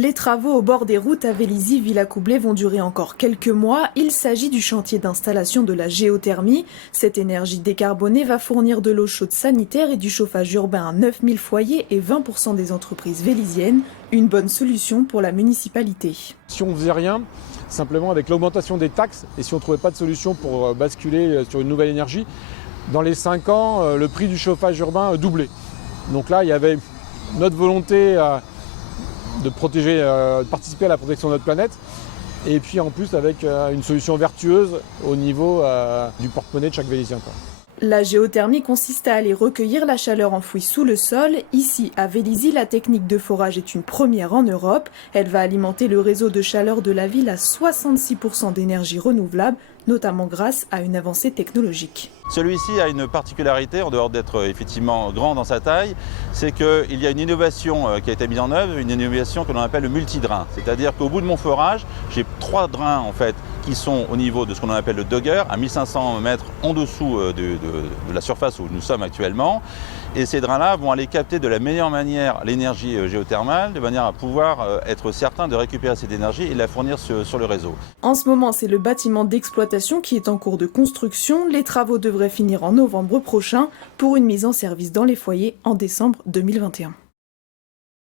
Les travaux au bord des routes à Vélizy-Villacoublay vont durer encore quelques mois. Il s'agit du chantier d'installation de la géothermie. Cette énergie décarbonée va fournir de l'eau chaude sanitaire et du chauffage urbain à 9000 foyers et 20% des entreprises véliziennes. Une bonne solution pour la municipalité. Si on ne faisait rien, simplement avec l'augmentation des taxes, et si on ne trouvait pas de solution pour basculer sur une nouvelle énergie, dans les 5 ans, le prix du chauffage urbain doublait. Donc là, il y avait notre volonté de protéger, de participer à la protection de notre planète, et puis en plus avec une solution vertueuse au niveau du porte-monnaie de chaque Vélizien. La géothermie consiste à aller recueillir la chaleur enfouie sous le sol. Ici, à Vélizy, la technique de forage est une première en Europe. Elle va alimenter le réseau de chaleur de la ville à 66% d'énergie renouvelable, notamment grâce à une avancée technologique. Celui-ci a une particularité, en dehors d'être effectivement grand dans sa taille, c'est qu'il y a une innovation qui a été mise en œuvre, une innovation que l'on appelle le multidrain. C'est-à-dire qu'au bout de mon forage, j'ai 3 drains en fait qui sont au niveau de ce qu'on appelle le dogger, à 1500 mètres en dessous de la surface où nous sommes actuellement. Et ces drains-là vont aller capter de la meilleure manière l'énergie géothermale, de manière à pouvoir être certain de récupérer cette énergie et la fournir sur le réseau. En ce moment, c'est le bâtiment d'exploitation qui est en cours de construction. Les travaux devraient finir en novembre prochain pour une mise en service dans les foyers en décembre 2021.